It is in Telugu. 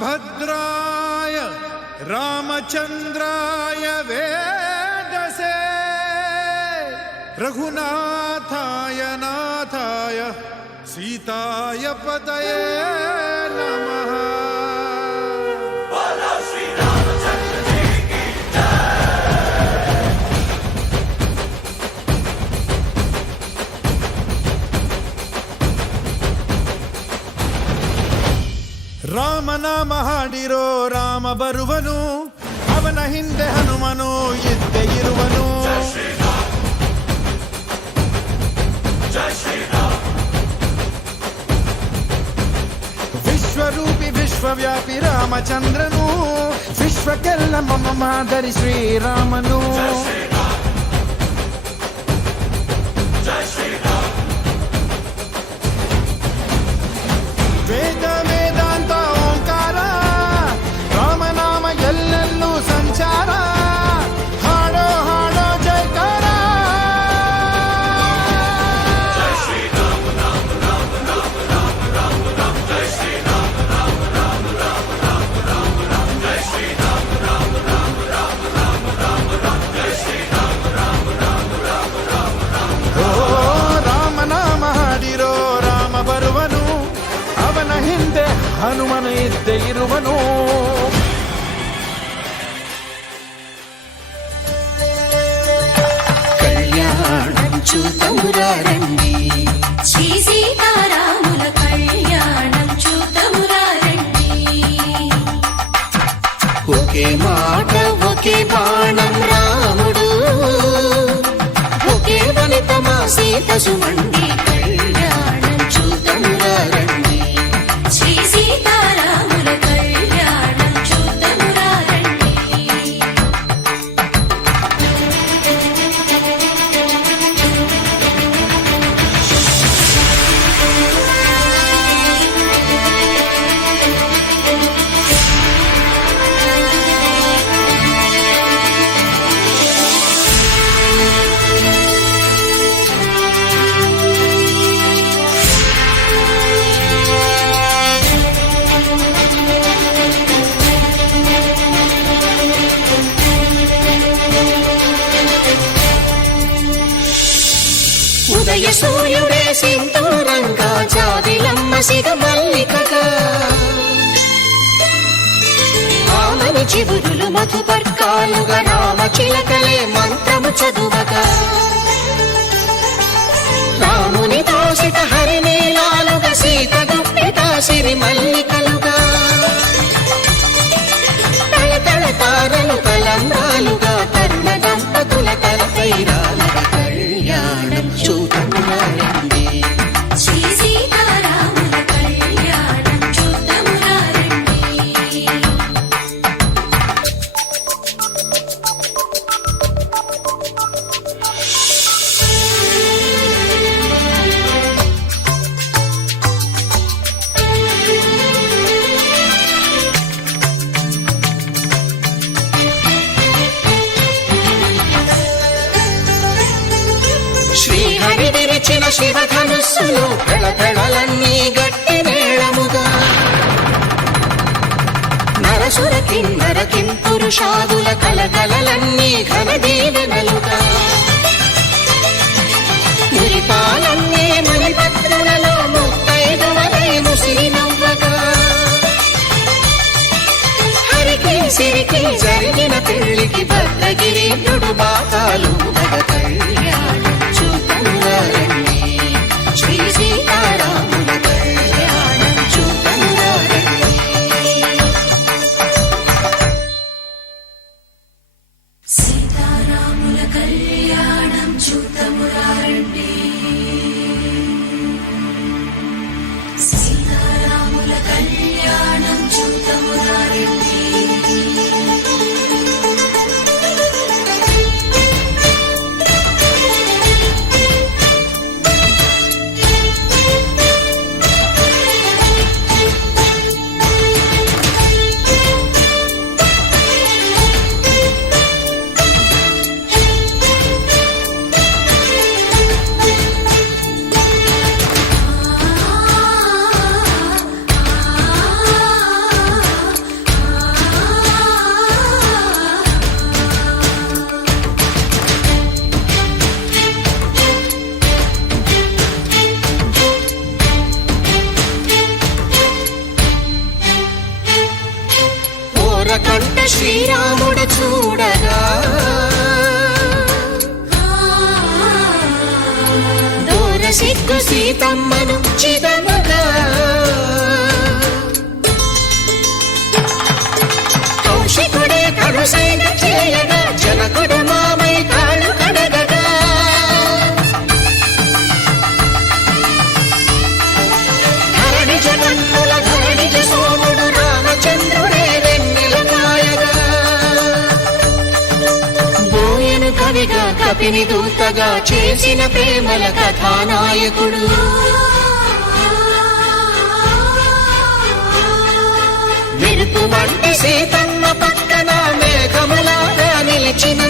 भद्राय रामचंद्राय वेदसे रघुनाथाय नाथाय सीताय पतये नमः। ರಾಮ ನಾಮ ಹಾಡಿರೋ ರಾಮ ಬರುವನು, ಅವನ ಹಿಂದೆ ಹನುಮನು ಇದ್ದೇ ಇರುವನು. ವಿಶ್ವರೂಪಿ ವಿಶ್ವವ್ಯಾಪಿ ರಾಮಚಂದ್ರನು, ವಿಶ್ವಕ್ಕೆಲ್ಲ ಮಮ ಮಾದರಿ ಶ್ರೀರಾಮನು. ವೇದ ವೇದಾಂತ ಓಂಕಾರ, ರಾಮನಾಮ ಎಲ್ಲೆಲ್ಲೂ ಸಂಚಾರ. ಹಾಡೋ ಹಾಡೋ ಜಯಕಾರ. ಓ ರಾಮನಾಮ ಹಾಡಿರೋ ರಾಮ ಬರುವನು, ಅವನ ಹಿಂದೆ ಹನುಮನು ಇದ್ದೇ ಇರುವನು. కళ్యాణం చూతమురారండి, శ్రీ సీతారాముల కళ్యాణం చూతమురారండి. ఒకే మాట ఒకే బాణం రాముడు, ఒకే వనిత మా సీత సుమండి. కళ్యాణం చూతమురారండి, శ్రీ సీతారాముల కళ్యాణం చూతమురారండి. ఉదయ సూర్యుడే సింధూరంగా, జాబిలమ్మ సిగ మల్లికగా, ఆమని చివురులు మధుపర్కాలుగా, రామ చిలకలే మంత్రము చదువగా, రాముని దోసిట హరినీలాలుగా, సీత గుప్పిట సిరి మల్లికలుగా, తల తల తారలు తలంబ్రాలుగా, తరుణ దంపతుల తలపైరాలుగా. కళ్యాణం చూతమురారండి, శ్రీ సీతారాముల కళ్యాణం చూతమురారండి. శ్రీహరి విరిచిన శివధనుస్సులు, పెళపెళలన్నీ గట్టి మేళముగా, నరసుర కిన్నర కింపురుషాదుల కలకలలన్నీ ఘన దీవెనలుగా, మురిపాలన్నీ మణిపత్రులలో ముత్తైదువలై ముసిరి నవ్వగా, హరికి సిరికి జరిగిన పెళ్లికి భద్రగిరీంద్రుడు బాకాలు మగ. కళ్యాణం చూతమురారండి, శ్రీ సీతారాముల కళ్యాణం చూతమురారండి. సీతారాముల కళ్యాణం చూతమురారండి. సీతారాముల కళ్యాణం చూతమురారండి. కంట శ్రీరాముడు చూడగా దూర సిగ్గు సీతమ్మను చిదమగా కౌశికుడే కడుసైన చేయగా జనకుడు మామై కాళ్ళు కడగగా ధరణి జగన్నుల ధరణిజ సోముడు రామచంద్రుడే వెన్నెల కాయగా బోయను కవిగా కపిని దూతగా చేసిన ప్రేమల కథానాయకుడు మెరుపు వంటి సీతమ్మ పక్కన మేఘములాగా నిలిచిన